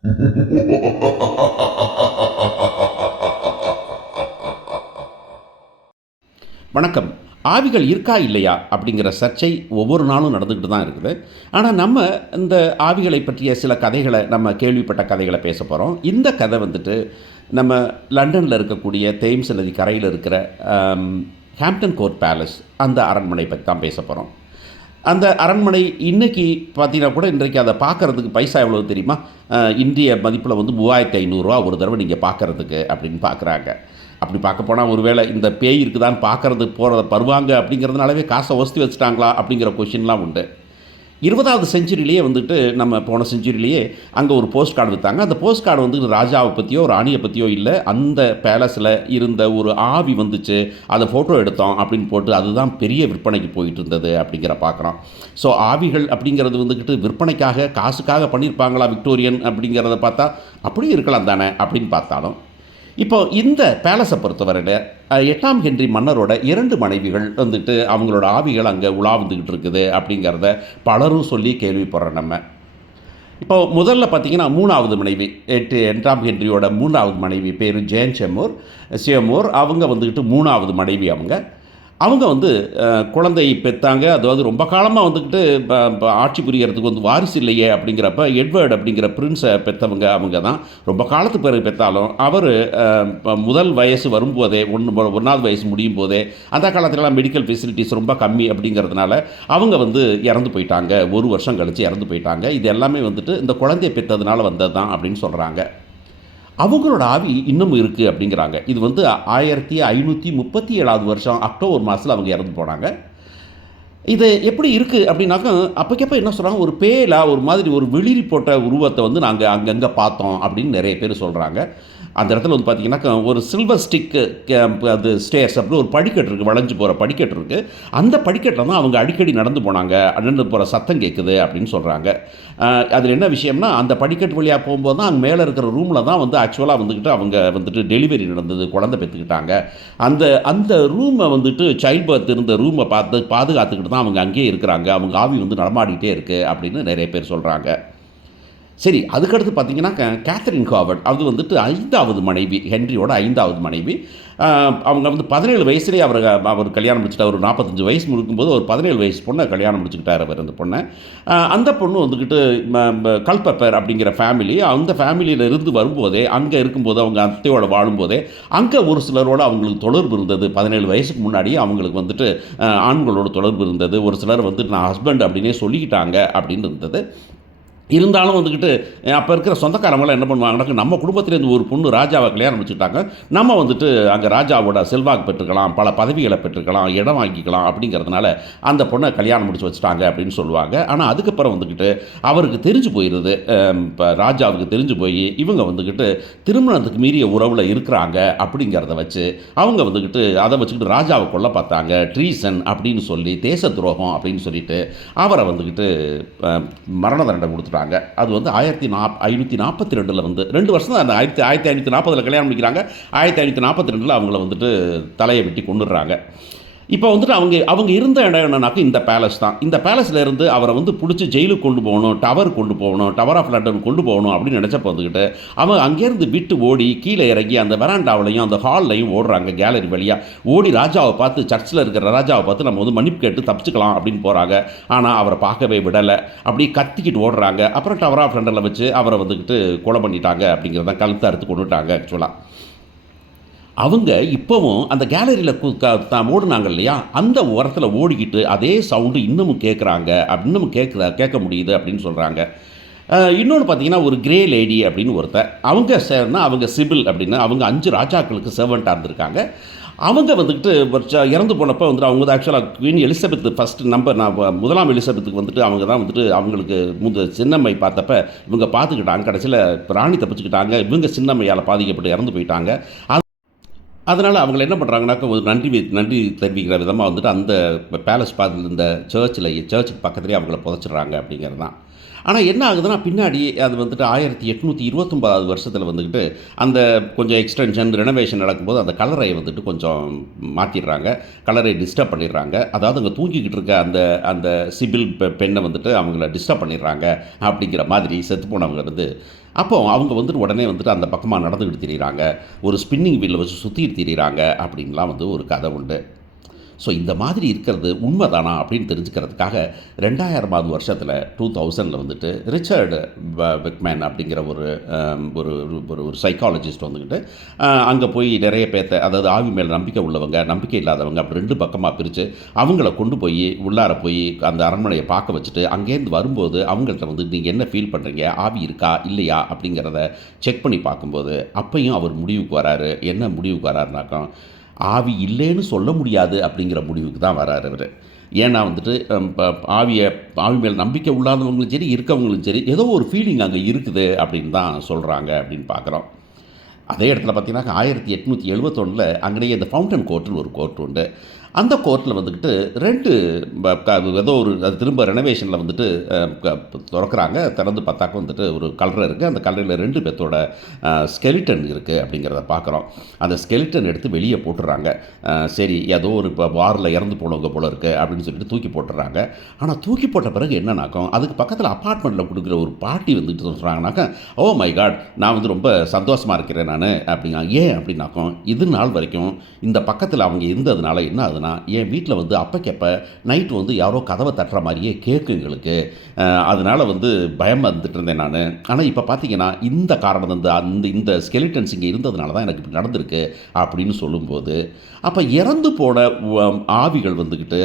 வணக்கம். ஆவிகள் இருக்கா இல்லையா அப்படிங்கிற சர்ச்சை ஒவ்வொரு நாளும் நடந்துக்கிட்டு தான் இருக்குது. ஆனால் நம்ம இந்த ஆவிகளை பற்றிய சில கதைகளை நம்ம கேள்விப்பட்ட கதைகளை பேச போகிறோம் இந்த கதை வந்துட்டு நம்ம லண்டனில் இருக்கக்கூடிய தேம்ஸ் நதி கரையில் இருக்கிற ஹாம்டன் கோர்ட் பேலஸ் அந்த அரண்மனை பற்றி தான் பேச போகிறோம் அந்த அரண்மனை இன்றைக்கி பார்த்தீங்கன்னா கூட இன்றைக்கு அதை பார்க்குறதுக்கு பைசா எவ்வளோ தெரியுமா? இந்திய மதிப்பில் வந்து மூவாயிரத்தி ஐநூறுரூவா ஒரு தடவை நீங்கள் பார்க்கறதுக்கு அப்படின்னு பார்க்குறாங்க. அப்படி பார்க்க போனால் ஒருவேளை இந்த பேய் இருக்குதான்னு பார்க்கறதுக்கு போகிறத பருவாங்க அப்படிங்கிறதுனாலவே காசை ஒஸ்தி வச்சுட்டாங்களா அப்படிங்கிற கொஷின்லாம் உண்டு. இருபதாவது செஞ்சுரியிலேயே வந்துட்டு நம்ம போன செஞ்சுரியிலேயே அங்கே ஒரு போஸ்ட் கார்டு விற்றாங்க அந்த போஸ்ட் கார்டு வந்து ராஜாவை பற்றியோ ராணியை பற்றியோ இல்லை அந்த பேலஸில் இருந்த ஒரு ஆவி வந்துச்சு அதை ஃபோட்டோ எடுத்தோம் அப்படின்னு போட்டு அதுதான் பெரிய விற்பனைக்கு போயிட்டு இருந்தது அப்படிங்கிற பார்க்குறோம் ஸோ ஆவிகள் அப்படிங்கிறது வந்துக்கிட்டு விற்பனைக்காக காசுக்காக பண்ணியிருப்பாங்களா விக்டோரியன் அப்படிங்கிறத பார்த்தா அப்படியும் இருக்கலாம் தானே அப்படின்னு பார்த்தாலும். இப்போ இந்த பேலஸை பொறுத்தவரையில் எட்டாம் ஹென்றி மன்னரோட இரண்டு மனைவிகள் வந்துட்டு அவங்களோட ஆவிகள் அங்கே உலாவுந்துக்கிட்டு இருக்குது அப்படிங்கிறத பலரும் சொல்லி கேள்விப்படுறோம் நம்ம. இப்போ முதல்ல பார்த்தீங்கன்னா மூணாவது மனைவி எட்டு எட்டாம் ஹென்ரியோட மூணாவது மனைவி பேர் ஜெயன் செம்மூர் சியமூர் அவங்க வந்துக்கிட்டு மூணாவது மனைவி அவங்க. அவங்க வந்து குழந்தை பெற்றாங்க அதாவது ரொம்ப காலமாக வந்துக்கிட்டு ஆட்சி புரியறதுக்கு வந்து வாரிசு இல்லையே அப்படிங்கிறப்ப எட்வர்டு அப்படிங்கிற பிரின்ஸை பெற்றவங்க அவங்க தான். ரொம்ப காலத்து பிறகு பெற்றாலும் அவர் முதல் வயசு வரும்போதே ஒன்று ஒன்றாவது வயசு முடியும் போதே அந்த காலத்துலலாம் மெடிக்கல் ஃபெசிலிட்டிஸ் ரொம்ப கம்மி அப்படிங்கிறதுனால அவங்க வந்து இறந்து போயிட்டாங்க. ஒரு வருஷம் கழித்து இறந்து போயிட்டாங்க. இது எல்லாமே வந்துட்டு இந்த குழந்தையை பெற்றதுனால வந்தது தான் அப்படின்னு சொல்கிறாங்க அவங்களோட ஆவி இன்னும் இருக்குது அப்படிங்கிறாங்க. இது வந்து ஆயிரத்தி ஐநூற்றி முப்பத்தி ஏழாவது வருஷம் அக்டோபர் மாதத்தில் அவங்க இறந்து போனாங்க. இது எப்படி இருக்குது அப்படின்னாக்கா அப்போக்கப்போ என்ன சொல்கிறாங்க ஒரு பேலா ஒரு மாதிரி ஒரு வெளிரி போட்ட உருவத்தை வந்து நாங்கள் அங்கங்கே பார்த்தோம் அப்படின்னு நிறைய பேர் சொல்கிறாங்க அந்த இடத்துல வந்து பார்த்தீங்கன்னாக்கா ஒரு சில்வர் ஸ்டிக்கு அது ஸ்டேர்ஸ் அப்படின்னு ஒரு படிக்கட்டு இருக்குது வளைஞ்சு போகிற படிக்கட்டு இருக்குது அந்த படிக்கட்டில் தான் அவங்க அடிக்கடி நடந்து போனாங்க நடந்து போகிற சத்தம் கேட்குது அப்படின்னு சொல்கிறாங்க அதில் என்ன விஷயம்னா அந்த படிக்கட்டு வழியாக போகும்போது தான் அங்கே மேலே இருக்கிற ரூமில் தான் வந்து ஆக்சுவலாக வந்துக்கிட்டு அவங்க வந்துட்டு டெலிவரி நடந்தது குழந்தை பெற்றுக்கிட்டாங்க. அந்த அந்த ரூமை வந்துட்டு சைல்ட் பர்த் இருந்த ரூமை பார்த்து பாதுகாத்துக்கிட்டு தான் அவங்க அங்கேயே இருக்கிறாங்க. அவங்க ஆவி வந்து நடமாடிக்கிட்டே இருக்குது அப்படின்னு நிறைய பேர் சொல்கிறாங்க சரி அதுக்கடுத்து பார்த்தீங்கன்னா கேத்தரின் ஹாவர்ட் அது வந்துட்டு ஐந்தாவது மனைவி ஹென்ரியோட ஐந்தாவது மனைவி. அவங்க வந்து பதினேழு வயசுலேயே அவர் அவர் கல்யாணம் முடிச்சுட்டார். ஒரு நாற்பத்தஞ்சு வயசு முடிக்கும்போது ஒரு பதினேழு வயசு பொண்ணை கல்யாணம் முடிச்சுக்கிட்டார் அவர் அந்த பொண்ணை. அந்த பொண்ணு வந்துக்கிட்டு கல்பப்பர் அப்படிங்கிற ஃபேமிலி அந்த ஃபேமிலியில் இருந்து வரும்போதே அங்கே இருக்கும்போது அவங்க அத்தையோட வாழும்போதே அங்கே ஒரு சிலரோட அவங்களுக்கு தொடர்பு இருந்தது. பதினேழு வயசுக்கு முன்னாடி அவங்களுக்கு வந்துட்டு ஆண்களோட தொடர்பு இருந்தது. ஒரு சிலர் வந்துட்டு நான் ஹஸ்பண்ட் அப்படின்னே சொல்லிக்கிட்டாங்க அப்படின்னு இருந்தது. இருந்தாலும் வந்துக்கிட்டு அப்போ இருக்கிற சொந்தக்காரங்களாம் என்ன பண்ணுவாங்கன்னாக்க நம்ம குடும்பத்திலேருந்து ஒரு பொண்ணு ராஜாவை கல்யாணம் வச்சுட்டாங்க நம்ம வந்துட்டு அங்கே ராஜாவோட செல்வாக்கு பெற்றுக்கலாம் பல பதவிகளை பெற்றுக்கலாம் இடம் வாங்கிக்கலாம் அப்படிங்கிறதுனால அந்த பொண்ணை கல்யாணம் முடிச்சு வச்சுட்டாங்க அப்படின்னு சொல்லுவாங்க. ஆனால் அதுக்கப்புறம் வந்துக்கிட்டு அவருக்கு தெரிஞ்சு போயிடுது இப்போ ராஜாவுக்கு தெரிஞ்சு போய் இவங்க வந்துக்கிட்டு திருமணத்துக்கு மீறிய உறவில் இருக்கிறாங்க அப்படிங்கிறத வச்சு அவங்க வந்துக்கிட்டு அதை வச்சுக்கிட்டு ராஜாவை கொல்ல பார்த்தாங்க. ட்ரீசன் அப்படின்னு சொல்லி தேச துரோகம் அப்படின்னு சொல்லிட்டு அவரை வந்துக்கிட்டு மரண தண்டனை கொடுத்துட்டாங்க. அது வந்து ஆயிரத்தி நாப் ஐநூற்றி நாற்பத்தி ரெண்டில் வந்து ரெண்டு வருஷம் தான் அந்த ஆயிரத்தி ஆயிரத்தி ஐநூற்றி நாற்பதில் கல்யாணம் பண்ணிக்கிறாங்க. ஆயிரத்தி ஐநூற்றி நாற்பத்தி ரெண்டில் அவங்கள வந்துட்டு தலையை வெட்டி கொண்டுடுறாங்க இப்போ வந்துட்டு அவங்க அவங்க இருந்த இடம் என்னன்னாக்க இந்த பேலஸ் தான். இந்த பேலஸில் இருந்து அவரை வந்து பிடிச்சி ஜெயிலுக்கு கொண்டு போகணும் டவர் கொண்டு போகணும் டவர் ஆஃப் லண்டன் கொண்டு போகணும் அப்படின்னு நினச்சப்போ வந்துக்கிட்டு அவன் அங்கேருந்து விட்டு ஓடி கீழே இறங்கி அந்த வெராண்டாவிலையும் அந்த ஹால்லையும் ஓடுறாங்க கேலரி வழியாக ஓடி ராஜாவை பார்த்து சர்ச்சில் இருக்கிற ராஜாவை பார்த்து நம்ம வந்து மன்னிப்பு கேட்டு தப்பிச்சுக்கலாம் அப்படின்னு போகிறாங்க ஆனால் அவரை பார்க்கவே விடலை. அப்படி கத்திக்கிட்டு ஓடுறாங்க. அப்புறம் டவர் ஆஃப் லண்டனில் வச்சு அவரை வந்துக்கிட்டு கொலை பண்ணிட்டாங்க அப்படிங்கிறத கழுத்தை அறுத்து கொண்டுட்டாங்க ஆக்சுவலாக அவங்க இப்போவும் அந்த கேலரியில் ஓடுனாங்க இல்லையா அந்த ஓரத்தில் ஓடிக்கிட்டு அதே சவுண்டு இன்னமும் கேட்குறாங்க இன்னமும் கேட்குற கேட்க முடியுது அப்படின்னு சொல்கிறாங்க இன்னொன்று பார்த்தீங்கன்னா ஒரு கிரே லேடி அப்படின்னு ஒருத்தர் அவங்க சேர்னா அவங்க சிபில் அப்படின்னு அவங்க அஞ்சு ராஜாக்களுக்கு சர்வெண்ட்டாக இருந்திருக்காங்க. அவங்க வந்துக்கிட்டு இறந்து போனப்போ வந்துட்டு அவங்க வந்து ஆக்சுவலாக குவீன் எலிசபெத் ஃபஸ்ட் நம்பர் நான் முதலாம் எலிசபெத்துக்கு வந்துட்டு அவங்க தான் வந்துட்டு அவங்களுக்கு முந்த சின்னம்மை பார்த்தப்ப இவங்க பார்த்துக்கிட்டாங்க கடைசியில் ராணி தப்பிச்சுக்கிட்டாங்க. இவங்க சின்னம்மையால் பாதிக்கப்பட்டு இறந்து போயிட்டாங்க. அதனால் அவங்க என்ன பண்ணுறாங்கனாக்கா ஒரு நன்றி நன்றி தெரிவிக்கிற விதமாக வந்துட்டு அந்த பேலஸ் பார்த்து இந்த சர்ச்சில் சர்ச்சுக்கு பக்கத்துலேயே அவங்கள புதைச்சிடுறாங்க அப்படிங்கிறது தான் ஆனால் என்ன ஆகுதுன்னா பின்னாடி அது வந்துட்டு ஆயிரத்தி எட்நூற்றி இருபத்தொம்பதாவது வருஷத்தில் வந்துக்கிட்டு அந்த கொஞ்சம் எக்ஸ்டென்ஷன் ரெனோவேஷன் நடக்கும்போது அந்த கலரை வந்துட்டு கொஞ்சம் மாற்றிடுறாங்க கலரை டிஸ்டர்ப் பண்ணிடுறாங்க. அதாவது அங்கே தூங்கிக்கிட்டு இருக்க அந்த அந்த சிபில் பெண்ணை வந்துட்டு அவங்கள டிஸ்டர்ப் பண்ணிடுறாங்க அப்படிங்கிற மாதிரி செத்து போனவங்க இருந்து அப்போ அவங்க வந்துட்டு உடனே வந்துட்டு அந்த பக்கமாக நடந்துக்கிட்டு திரிகிறாங்க ஒரு ஸ்பின்னிங் வீலில் வச்சு சுற்றிட்டு திரிகிறாங்க அப்படின்லாம் வந்து ஒரு கதை உண்டு. ஸோ இந்த மாதிரி இருக்கிறது உண்மைதானா அப்படின்னு தெரிஞ்சுக்கிறதுக்காக ரெண்டாயிரமாவது வருஷத்தில் டூ தௌசண்டில் வந்துட்டு ரிச்சர்டு பெக்மேன் அப்படிங்கிற ஒரு ஒரு ஒரு- ஒரு ஒரு சைக்காலஜிஸ்ட் வந்துக்கிட்டு அங்கே போய் நிறைய பேர்த்த அதாவது ஆவி மேல் நம்பிக்கை உள்ளவங்க நம்பிக்கை இல்லாதவங்க அப்படி ரெண்டு பக்கமாக பிரித்து அவங்கள கொண்டு போய் உள்ளார போய் அந்த அரண்மனையை பார்க்க வச்சுட்டு அங்கேருந்து வரும்போது அவங்கள்ட்ட வந்து நீங்கள் என்ன ஃபீல் பண்ணுறீங்க ஆவி இருக்கா? இல்லையா? அப்படிங்கிறத செக் பண்ணி பார்க்கும்போது அப்பையும் அவர் முடிவுக்கு வராரு. என்ன முடிவுக்கு வராருனாக்கா ஆவி இல்லைன்னு சொல்ல முடியாது அப்படிங்கிற முடிவுக்கு தான் வராரு அவர். ஏன்னா வந்துட்டு ஆவியை ஆவி மேல் நம்பிக்கை உள்ளாதவங்களும் சரி இருக்கவங்களும் சரி ஏதோ ஒரு ஃபீலிங் அங்கே இருக்குது அப்படின்னு தான் சொல்கிறாங்க அப்படின்னு பார்க்குறோம் அதே இடத்துல பார்த்தீங்கன்னா ஆயிரத்தி எட்நூற்றி எழுபத்தொன்னில் அங்கேயே இந்த ஃபவுண்டன் கோர்ட்டுன்னு ஒரு கோர்ட் உண்டு. அந்த கோர்ட்டில் வந்துக்கிட்டு ரெண்டு ப- க- ஏதோ ஒரு அது திரும்ப ரெனோவேஷனில் வந்துட்டு திறக்கிறாங்க திறக்கறாங்க. திறந்து பார்த்தாக்க வந்துட்டு ஒரு கல்லறை இருக்குது அந்த கல்லறையில் ரெண்டு பேர்த்தோட ஸ்கெலிட்டன் இருக்குது அப்படிங்கிறத பார்க்குறோம் அந்த ஸ்கெலிட்டன் எடுத்து வெளியே போட்டுடுறாங்க சரி ஏதோ ஒரு இப்போ வாரில் இறந்து போனவங்க போல இருக்குது அப்படின்னு சொல்லிட்டு தூக்கி போட்டுறாங்க. ஆனால் தூக்கி போட்ட பிறகு என்னன்னாக்கும் அதுக்கு பக்கத்தில் அப்பார்ட்மெண்ட்டில் கொடுக்குற ஒரு பாட்டி வந்துட்டு சொல்கிறாங்கனாக்கா ஓ மை காட் நான் வந்து ரொம்ப சந்தோஷமாக இருக்கிறேன் நான். அப்படிங்க ஏன் அப்படின்னாக்கும் இது நாள் வரைக்கும் இந்த பக்கத்தில் அவங்க இருந்ததுனால என்ன ஆகுதுன்னா என் வீட்டில் வந்து அப்பக்கப்ப நைட்டு வந்து யாரோ கதவை தட்டுற மாதிரியே கேட்கு எங்களுக்கு. அதனால் வந்து பயம் வந்துட்டு இருந்தேன் நான். ஆனால் இப்போ பார்த்தீங்கன்னா இந்த காரணம் வந்து அந்த இந்த ஸ்கெலிட்டன்ஸ் இங்கே இருந்ததுனால தான் எனக்கு இப்படி நடந்திருக்கு அப்படின்னு சொல்லும்போது அப்போ இறந்து போன ஆவிகள் வந்துக்கிட்டு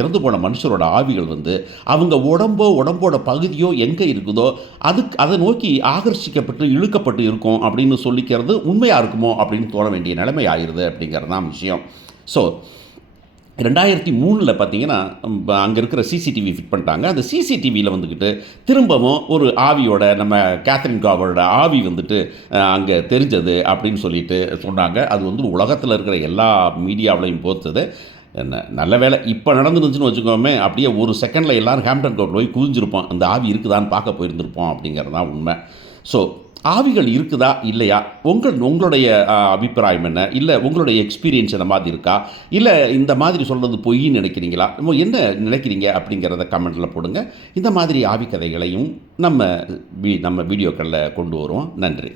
இறந்து போன மனுஷரோட ஆவிகள் வந்து அவங்க உடம்போ உடம்போட பகுதியோ எங்கே இருக்குதோ அதுக்கு அதை நோக்கி ஆகர்ஷிக்கப்பட்டு இழுக்கப்பட்டு இருக்கும் அப்படின்னு சொல்லிக்கிறது உண்மையாக இருக்குமோ அப்படின்னு தோண வேண்டிய நிலைமை ஆயிடுது அப்படிங்கிறது தான் விஷயம். ஸோ ரெண்டாயிரத்தி மூணில் பார்த்தீங்கன்னா அங்கே இருக்கிற சிசிடிவி ஃபிட் பண்ணிட்டாங்க. அந்த சிசிடிவியில் வந்துக்கிட்டு திரும்பவும் ஒரு ஆவியோட நம்ம கேத்ரின் காவோட ஆவி வந்துட்டு அங்கே தெரிஞ்சது அப்படின்னு சொல்லிட்டு சொன்னாங்க. அது வந்து உலகத்தில் இருக்கிற எல்லா மீடியாவிலையும் போத்துது என்ன நல்ல வேலை. இப்போ நடந்துருந்துச்சுன்னு வச்சுக்கோமே அப்படியே ஒரு செகண்டில் எல்லோரும் ஹாம்டன் கோட் போய் குவிஞ்சிருப்போம். அந்த ஆவி இருக்குதான்னு பார்க்க போயிருந்திருப்போம் அப்படிங்கிறது தான் உண்மை. ஸோ ஆவிகள் இருக்குதா? இல்லையா? உங்கள் உங்களுடைய அபிப்பிராயம் என்ன? இல்லை உங்களுடைய எக்ஸ்பீரியன்ஸ் என்ன மாதிரி இருக்கா? இல்லை இந்த மாதிரி சொல்கிறது பொய்ன்னு நினைக்கிறீங்களா? என்ன நினைக்கிறீங்க அப்படிங்கிறத கமெண்ட்டில் போடுங்க. இந்த மாதிரி ஆவி கதைகளையும் நம்ம வீ- நம்ம வீடியோக்களில் கொண்டு வருவோம். நன்றி.